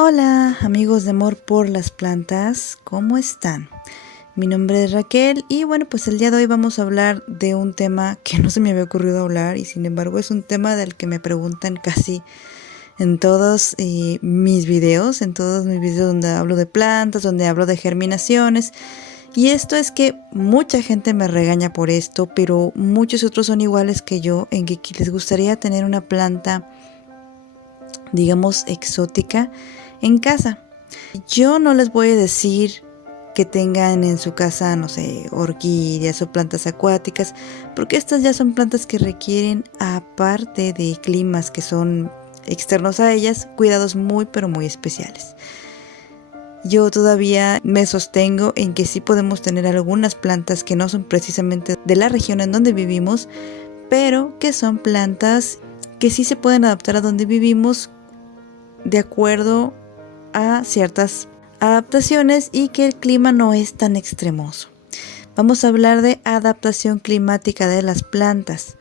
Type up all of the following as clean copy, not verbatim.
Hola amigos de Amor por las Plantas, ¿cómo están? Mi nombre es Raquel y bueno, pues el día de hoy vamos a hablar de un tema que no se me había ocurrido hablar y sin embargo es un tema del que me preguntan casi en todos mis videos, donde hablo de plantas, donde hablo de germinaciones. Y esto es que mucha gente me regaña por esto, pero muchos otros son iguales que yo en que les gustaría tener una planta, digamos, exótica en casa. Yo no les voy a decir que tengan en su casa, no sé, orquídeas o plantas acuáticas, porque estas ya son plantas que requieren, aparte de climas que son externos a ellas, cuidados muy pero muy especiales. Yo todavía me sostengo en que sí podemos tener algunas plantas que no son precisamente de la región en donde vivimos, pero que son plantas que sí se pueden adaptar a donde vivimos de acuerdo a ciertas adaptaciones y que el clima no es tan extremoso. Vamos a hablar de adaptación climática de las plantas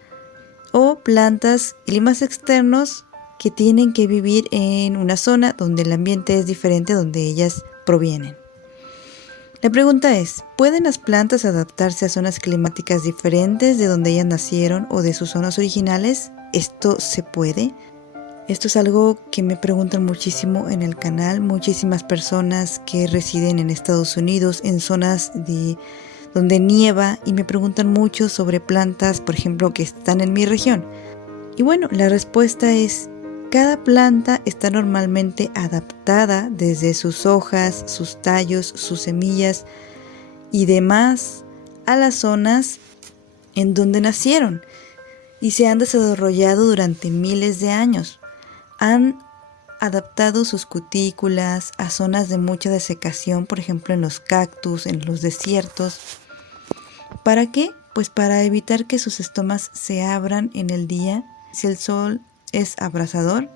o plantas climas externos que tienen que vivir en una zona donde el ambiente es diferente donde ellas provienen. La pregunta es, ¿pueden las plantas adaptarse a zonas climáticas diferentes de donde ellas nacieron o de sus zonas originales? ¿Esto se puede? Esto es algo que me preguntan muchísimo en el canal, muchísimas personas que residen en Estados Unidos, en zonas donde nieva, y me preguntan mucho sobre plantas, por ejemplo, que están en mi región. Y bueno, la respuesta es, cada planta está normalmente adaptada desde sus hojas, sus tallos, sus semillas y demás a las zonas en donde nacieron y se han desarrollado durante miles de años. Han adaptado sus cutículas a zonas de mucha desecación, por ejemplo en los cactus, en los desiertos. ¿Para qué? Pues para evitar que sus estomas se abran en el día si el sol es abrasador,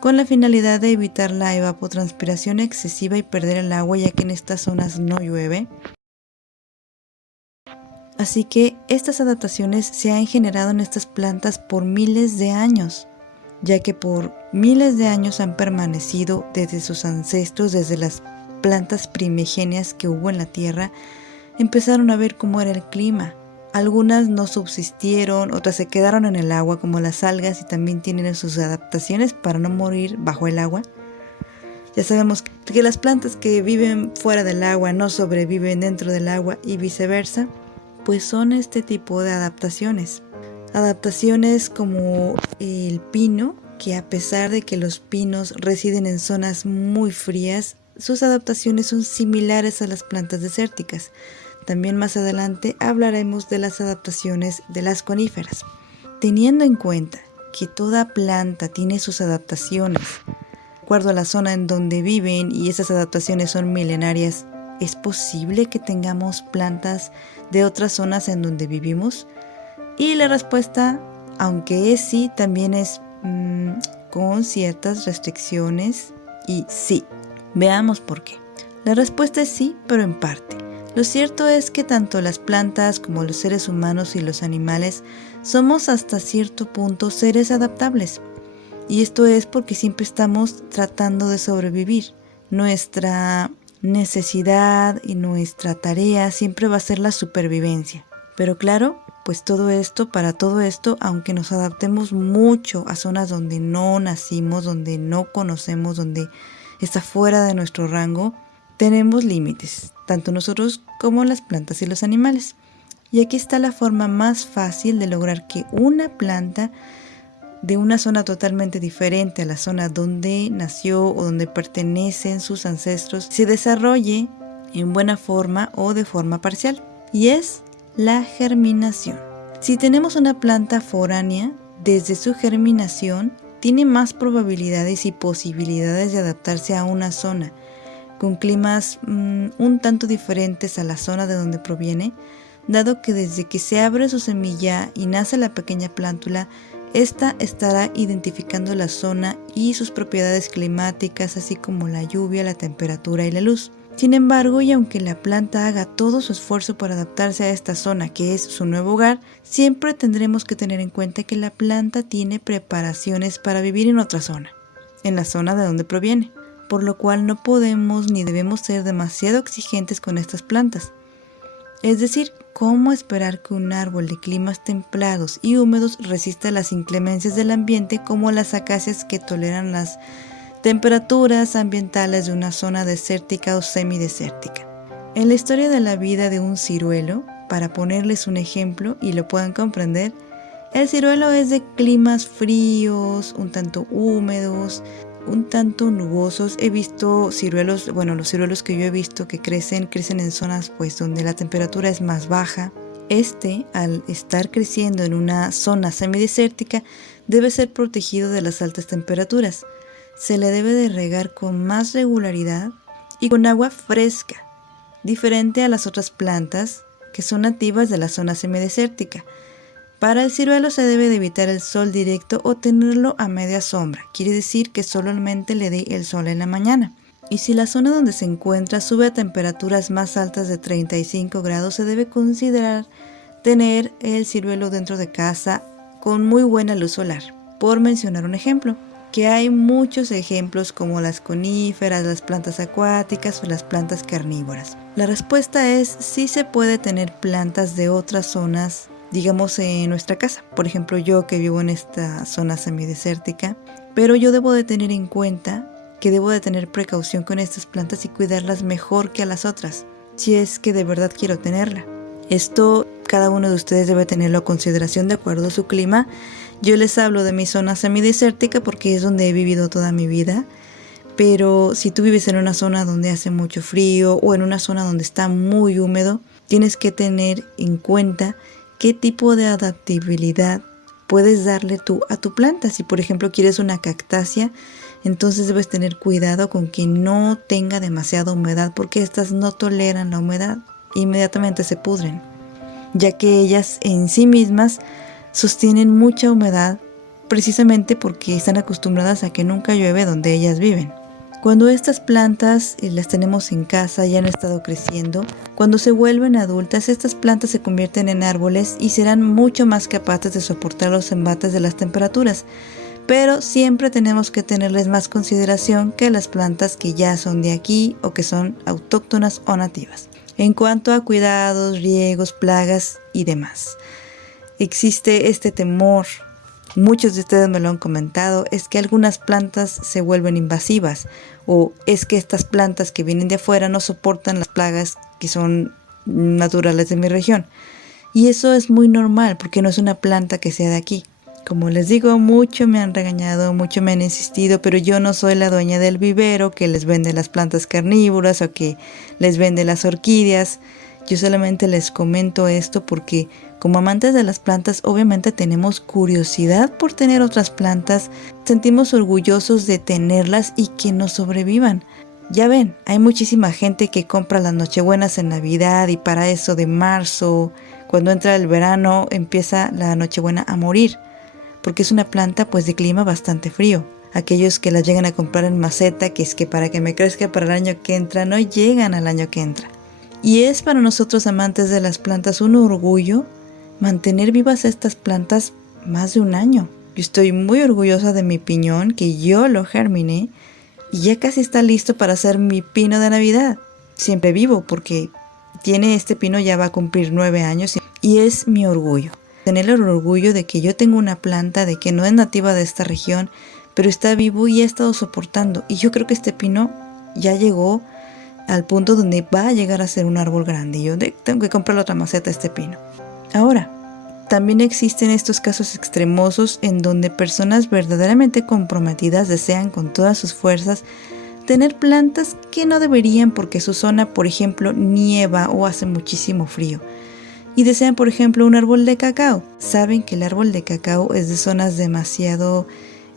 con la finalidad de evitar la evapotranspiración excesiva y perder el agua, ya que en estas zonas no llueve. Así que estas adaptaciones se han generado en estas plantas por miles de años, ya que por miles de años han permanecido desde sus ancestros, desde las plantas primigenias que hubo en la tierra, empezaron a ver cómo era el clima. Algunas no subsistieron, otras se quedaron en el agua como las algas y también tienen sus adaptaciones para no morir bajo el agua. Ya sabemos que las plantas que viven fuera del agua no sobreviven dentro del agua y viceversa, pues son este tipo de adaptaciones. Adaptaciones como el pino, que a pesar de que los pinos residen en zonas muy frías, sus adaptaciones son similares a las plantas desérticas. También más adelante hablaremos de las adaptaciones de las coníferas. Teniendo en cuenta que toda planta tiene sus adaptaciones de acuerdo a la zona en donde viven y esas adaptaciones son milenarias, ¿es posible que tengamos plantas de otras zonas en donde vivimos? Y la respuesta, aunque es sí, también es con ciertas restricciones y sí. Veamos por qué. La respuesta es sí, pero en parte. Lo cierto es que tanto las plantas como los seres humanos y los animales somos hasta cierto punto seres adaptables. Y esto es porque siempre estamos tratando de sobrevivir. Nuestra necesidad y nuestra tarea siempre va a ser la supervivencia. Pero claro, pues para todo esto, aunque nos adaptemos mucho a zonas donde no nacimos, donde no conocemos, donde está fuera de nuestro rango, tenemos límites, tanto nosotros como las plantas y los animales. Y aquí está la forma más fácil de lograr que una planta de una zona totalmente diferente a la zona donde nació o donde pertenecen sus ancestros se desarrolle en buena forma o de forma parcial. Y es la germinación. Si tenemos una planta foránea, desde su germinación tiene más probabilidades y posibilidades de adaptarse a una zona con climas un tanto diferentes a la zona de donde proviene, dado que desde que se abre su semilla y nace la pequeña plántula, esta estará identificando la zona y sus propiedades climáticas, así como la lluvia, la temperatura y la luz. Sin embargo, y aunque la planta haga todo su esfuerzo por adaptarse a esta zona que es su nuevo hogar, siempre tendremos que tener en cuenta que la planta tiene preparaciones para vivir en otra zona, en la zona de donde proviene. por lo cual no podemos ni debemos ser demasiado exigentes con estas plantas. Es decir, ¿cómo esperar que un árbol de climas templados y húmedos resista las inclemencias del ambiente como las acacias que toleran las temperaturas ambientales de una zona desértica o semidesértica? En la historia de la vida de un ciruelo, para ponerles un ejemplo y lo puedan comprender, el ciruelo es de climas fríos, un tanto húmedos, un tanto nubosos. He visto ciruelos, los ciruelos que yo he visto que crecen en zonas pues donde la temperatura es más baja. Al estar creciendo en una zona semidesértica, debe ser protegido de las altas temperaturas. Se le debe de regar con más regularidad y con agua fresca, diferente a las otras plantas que son nativas de la zona semidesértica. Para el ciruelo se debe de evitar el sol directo o tenerlo a media sombra, quiere decir que solamente le dé el sol en la mañana. Y si la zona donde se encuentra sube a temperaturas más altas de 35 grados, se debe considerar tener el ciruelo dentro de casa con muy buena luz solar. Por mencionar un ejemplo, que hay muchos ejemplos como las coníferas, las plantas acuáticas o las plantas carnívoras. La respuesta es sí se puede tener plantas de otras zonas, digamos en nuestra casa. Por ejemplo, yo que vivo en esta zona semidesértica, pero yo debo de tener en cuenta que debo de tener precaución con estas plantas y cuidarlas mejor que a las otras, si es que de verdad quiero tenerla. Esto cada uno de ustedes debe tenerlo a consideración de acuerdo a su clima. Yo les hablo de mi zona semidesértica porque es donde he vivido toda mi vida, pero si tú vives en una zona donde hace mucho frío o en una zona donde está muy húmedo, tienes que tener en cuenta qué tipo de adaptabilidad puedes darle tú a tu planta. Si por ejemplo quieres una cactácea, entonces debes tener cuidado con que no tenga demasiada humedad, porque estas no toleran la humedad, inmediatamente se pudren, ya que ellas en sí mismas sostienen mucha humedad precisamente porque están acostumbradas a que nunca llueve donde ellas viven. Cuando estas plantas las tenemos en casa y han estado creciendo, cuando se vuelven adultas, estas plantas se convierten en árboles y serán mucho más capaces de soportar los embates de las temperaturas. Pero siempre tenemos que tenerles más consideración que las plantas que ya son de aquí o que son autóctonas o nativas. En cuanto a cuidados, riegos, plagas y demás, existe este temor. Muchos de ustedes me lo han comentado, es que algunas plantas se vuelven invasivas o es que estas plantas que vienen de afuera no soportan las plagas que son naturales de mi región. Y eso es muy normal porque no es una planta que sea de aquí. Como les digo, mucho me han regañado, mucho me han insistido, pero yo no soy la dueña del vivero que les vende las plantas carnívoras o que les vende las orquídeas. Yo solamente les comento esto porque como amantes de las plantas obviamente tenemos curiosidad por tener otras plantas, sentimos orgullosos de tenerlas y que nos sobrevivan. Ya ven, hay muchísima gente que compra las nochebuenas en Navidad y para eso de marzo, cuando entra el verano, empieza la nochebuena a morir, porque es una planta pues de clima bastante frío. Aquellos que las llegan a comprar en maceta, que es que para que me crezca para el año que entra, no llegan al año que entra. Y es para nosotros amantes de las plantas un orgullo mantener vivas estas plantas más de un año. Yo estoy muy orgullosa de mi piñón, que yo lo germiné y ya casi está listo para hacer mi pino de Navidad. Siempre vivo porque este pino ya va a cumplir 9 años y es mi orgullo. Tener el orgullo de que yo tengo una planta, de que no es nativa de esta región, pero está vivo y ha estado soportando. Y yo creo que este pino ya llegó al punto donde va a llegar a ser un árbol grande. Y yo tengo que comprar otra maceta a este pino. Ahora, también existen estos casos extremosos en donde personas verdaderamente comprometidas desean con todas sus fuerzas tener plantas que no deberían porque su zona, por ejemplo, nieva o hace muchísimo frío. Y desean, por ejemplo, un árbol de cacao. Saben que el árbol de cacao es de zonas demasiado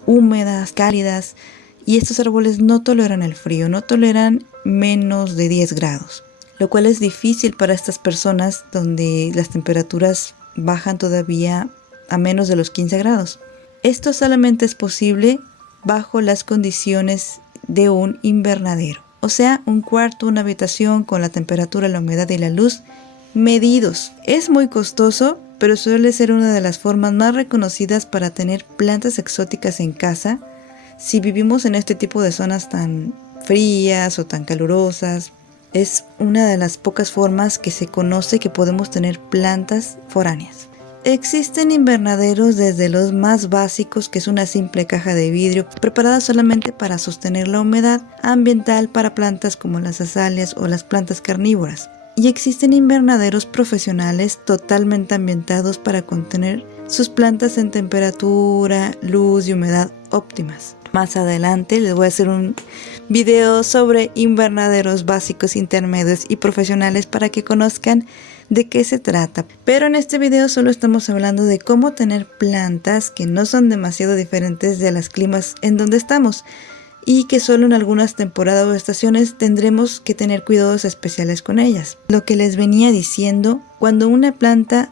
húmedas, cálidas, y estos árboles no toleran el frío, no toleran menos de 10 grados, lo cual es difícil para estas personas donde las temperaturas bajan todavía a menos de los 15 grados. Esto solamente es posible bajo las condiciones de un invernadero, o sea, un cuarto, una habitación con la temperatura, la humedad y la luz medidos. Es muy costoso, pero suele ser una de las formas más reconocidas para tener plantas exóticas en casa si vivimos en este tipo de zonas tan frías o tan calurosas. Es una de las pocas formas que se conoce que podemos tener plantas foráneas. Existen invernaderos desde los más básicos, que es una simple caja de vidrio preparada solamente para sostener la humedad ambiental para plantas como las azaleas o las plantas carnívoras. Y existen invernaderos profesionales totalmente ambientados para contener sus plantas en temperatura, luz y humedad óptimas. Más adelante les voy a hacer un video sobre invernaderos básicos, intermedios y profesionales para que conozcan de qué se trata. Pero en este video solo estamos hablando de cómo tener plantas que no son demasiado diferentes de los climas en donde estamos y que solo en algunas temporadas o estaciones tendremos que tener cuidados especiales con ellas. Lo que les venía diciendo, cuando una planta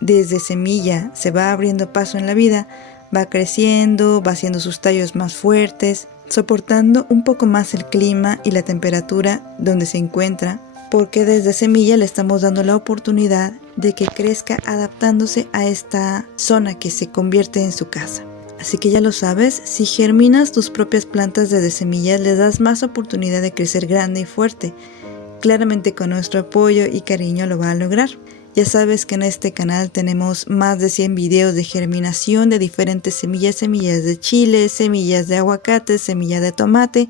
desde semilla se va abriendo paso en la vida, va creciendo, va haciendo sus tallos más fuertes, soportando un poco más el clima y la temperatura donde se encuentra, porque desde semilla le estamos dando la oportunidad de que crezca adaptándose a esta zona que se convierte en su casa. Así que ya lo sabes, si germinas tus propias plantas desde semillas, les das más oportunidad de crecer grande y fuerte. Claramente con nuestro apoyo y cariño lo va a lograr. Ya sabes que en este canal tenemos más de 100 videos de germinación de diferentes semillas, semillas de chile, semillas de aguacate, semilla de tomate.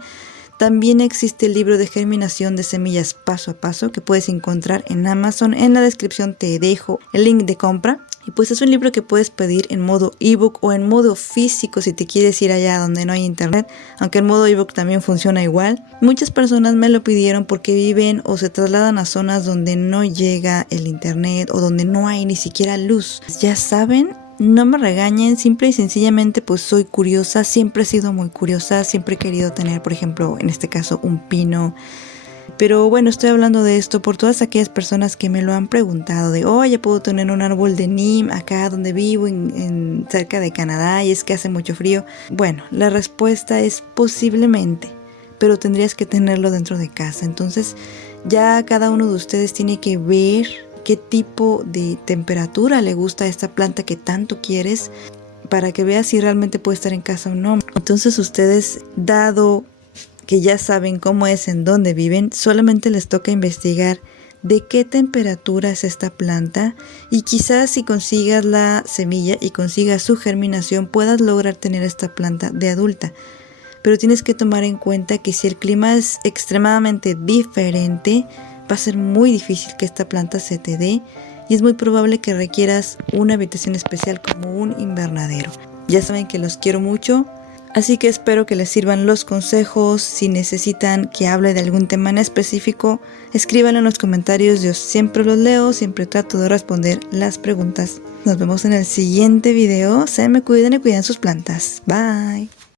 También existe el libro de germinación de semillas paso a paso que puedes encontrar en Amazon. En la descripción te dejo el link de compra. Y pues es un libro que puedes pedir en modo ebook o en modo físico si te quieres ir allá donde no hay internet, aunque en modo ebook también funciona igual. Muchas personas me lo pidieron porque viven o se trasladan a zonas donde no llega el internet o donde no hay ni siquiera luz. Ya saben, no me regañen, simple y sencillamente pues soy curiosa, siempre he sido muy curiosa, siempre he querido tener, por ejemplo, en este caso un pino. Pero bueno, estoy hablando de esto por todas aquellas personas que me lo han preguntado de, oye, ¿puedo tener un árbol de neem acá donde vivo, cerca de Canadá, y es que hace mucho frío? Bueno, la respuesta es posiblemente, pero tendrías que tenerlo dentro de casa. Entonces ya cada uno de ustedes tiene que ver qué tipo de temperatura le gusta a esta planta que tanto quieres para que veas si realmente puede estar en casa o no. Entonces ustedes, dado que ya saben cómo es en donde viven, solamente les toca investigar de qué temperatura es esta planta y quizás si consigas la semilla y consigas su germinación puedas lograr tener esta planta de adulta. Pero tienes que tomar en cuenta que si el clima es extremadamente diferente, va a ser muy difícil que esta planta se te dé y es muy probable que requieras una habitación especial como un invernadero. Ya saben que los quiero mucho. Así que espero que les sirvan los consejos. Si necesitan que hable de algún tema en específico, escríbanlo en los comentarios. Yo siempre los leo, siempre trato de responder las preguntas. Nos vemos en el siguiente video. Se me cuidan y cuidan sus plantas. Bye.